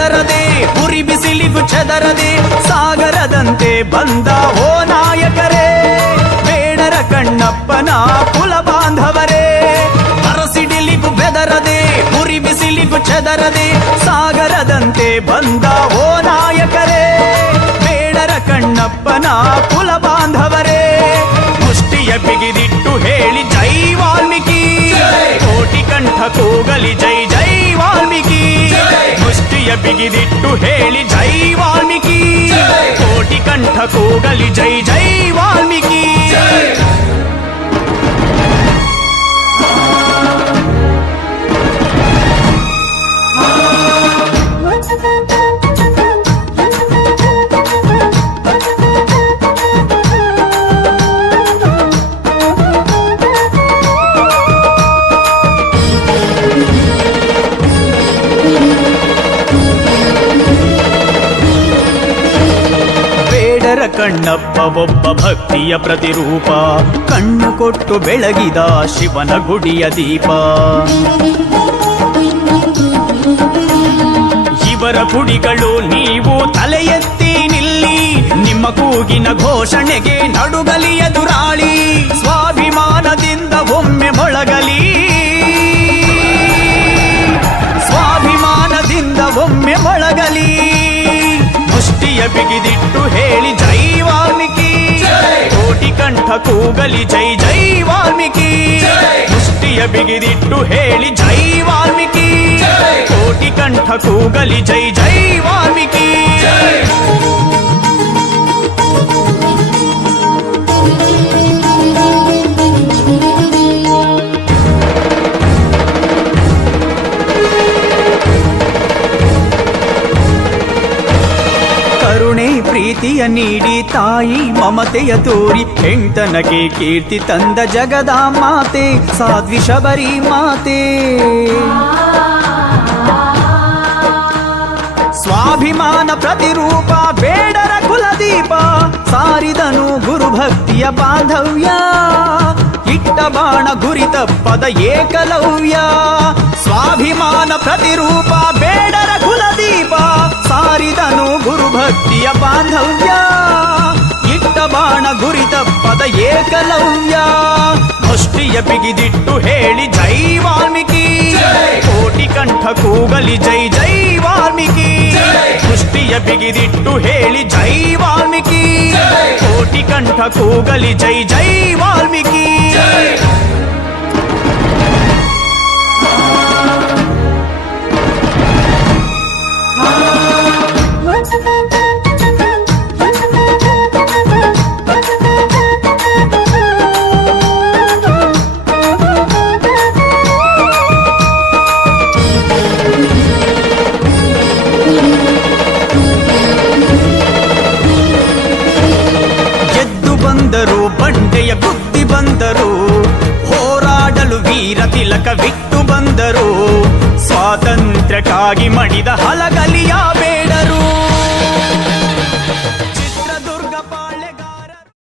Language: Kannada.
ಹೆದರದೆ ಉರಿ ಬಿಸಿಲಿಗೂ ಚೆದರದೆ ಸಾಗರದಂತೆ ಬಂದ ಓ ನಾಯಕರೇ, ಬೇಡರ ಕಣ್ಣಪ್ಪನ ಕುಲ ಬಾಂಧವರೇ. ಅರಸಿಡಿಲಿಗೂ ಬೆದರದೆ ಉರಿ ಬಿಸಿಲಿಗೂ ಚೆದರದೆ ಸಾಗರದಂತೆ ಬಂದ ಓ ನಾಯಕರೇ, ಬೇಡರ ಕಣ್ಣಪ್ಪನ ಕುಲ ಬಾಂಧವರೇ. ಮುಷ್ಟಿಯ ಬಿಗಿದಿಟ್ಟು ಹೇಳಿ ಜೈ ವಾಲ್ಮೀಕಿ, ಕೋಟಿ ಕಂಠ ಕೂಗಲಿ ಜೈ ಜೈ ವಾಲ್ಮೀಕಿ. ಮುಷ್ಟಿಯ ಬಿಗಿದಿಟ್ಟು ಹೇಳಿ ಜೈ ವಾಲ್ಮೀಕಿ, ಕೋಟಿ ಕಂಠ ಕೂಗಲಿ ಜೈ ಜೈ ವಾಲ್ಮೀಕಿ. ಕಣ್ಣಪ್ಪ ಒಬ್ಬ ಭಕ್ತಿಯ ಪ್ರತಿರೂಪ, ಕಣ್ಣು ಕೊಟ್ಟು ಬೆಳಗಿದ ಶಿವನ ಗುಡಿಯ ದೀಪ. ಇವರ ಗುಡಿಗಳು ನೀವು ತಲೆ ಎತ್ತಿ ನಿಲ್ಲಿ, ನಿಮ್ಮ ಕೂಗಿನ ಘೋಷಣೆಗೆ ನಡುಗಲಿ ಎದುರಾಳಿ. ಸ್ವಾಭಿಮಾನದಿಂದ ಒಮ್ಮೆ ಮೊಳಗಲಿ, ಸ್ವಾಭಿಮಾನದಿಂದ ಒಮ್ಮೆ ಮೊಳಗಲಿ. ಮುಷ್ಟಿಯ ಬಿಗಿದಿಟ್ಟು ಹೇಳಿ ಜೈ ವಾಲ್ಮೀಕಿ, ಕೋಟಿ ಕಂಠ ಕೂಗಲಿ ಜೈ ಜೈ ವಾಲ್ಮೀಕಿ. ಮುಷ್ಟಿಯ ಬಿಗಿದಿಟ್ಟು ಹೇಳಿ ಜೈ ವಾಲ್ಮೀಕಿ, ಕೋಟಿ ಕಂಠ ಕೂಗಲಿ ಜೈ ಜೈ ವಾಲ್ಮೀಕಿ. ಕರುಣೆ ಪ್ರೀತಿಯ ನೀಡಿ ತಾಯಿ ಮಮತೆಯ ತೋರಿ, ಹೆಣ್ತನಕ್ಕೆ ಕೀರ್ತಿ ತಂದ ಜಗದ ಮಾತೆ ಸಾಧ್ವಿ ಶಬರಿ ಮಾತೆ. ಸ್ವಾಭಿಮಾನ ಪ್ರತಿರೂಪ ಬೇಡರ ಕುಲದೀಪ, ಸಾರಿದನು ಗುರುಭಕ್ತಿಯ ಬಾಂಧವ್ಯ. ಇಟ್ಟ ಬಾಣ ಗುರಿ ತಪ್ಪದ ಏಕಲವ್ಯ. ಸ್ವಾಭಿಮಾನ ಪ್ರತಿರೂಪ ಬೇಡರ ಕುಲದೀಪ, ಸಾರಿದನು ಗುರುಭಕ್ತಿಯ ಬಾಂಧವ್ಯ. ಇಟ್ಟ ಬಾಣ ಗುರಿ ತಪ್ಪದ ಏಕಲವ್ಯ. ಮುಷ್ಟಿಯ ಬಿಗಿದಿಟ್ಟು ಹೇಳಿ ಜೈ ವಾಲ್ಮೀಕಿ, ಕೋಟಿ ಕಂಠ ಕೂಗಲಿ ಜೈ ಜೈ ವಾಲ್ಮೀಕಿ. ಮುಷ್ಟಿಯ ಬಿಗಿದಿಟ್ಟು ಹೇಳಿ ಜೈ ವಾಲ್ಮೀಕಿ, ಕೋಟಿ ಕಂಠ ಕೂಗಲಿ ಜೈ ಜೈ ವಾಲ್ಮೀಕಿ. ಬಂಡೆಯ ಬುದ್ಧಿ ಬಂದರು, ಹೋರಾಡಲು ವೀರ ತಿಲಕ ಬಿಟ್ಟು ಬಂದರು. ಸ್ವಾತಂತ್ರ್ಯಕ್ಕಾಗಿ ಮಡಿದ ಹಲಗಲಿಯ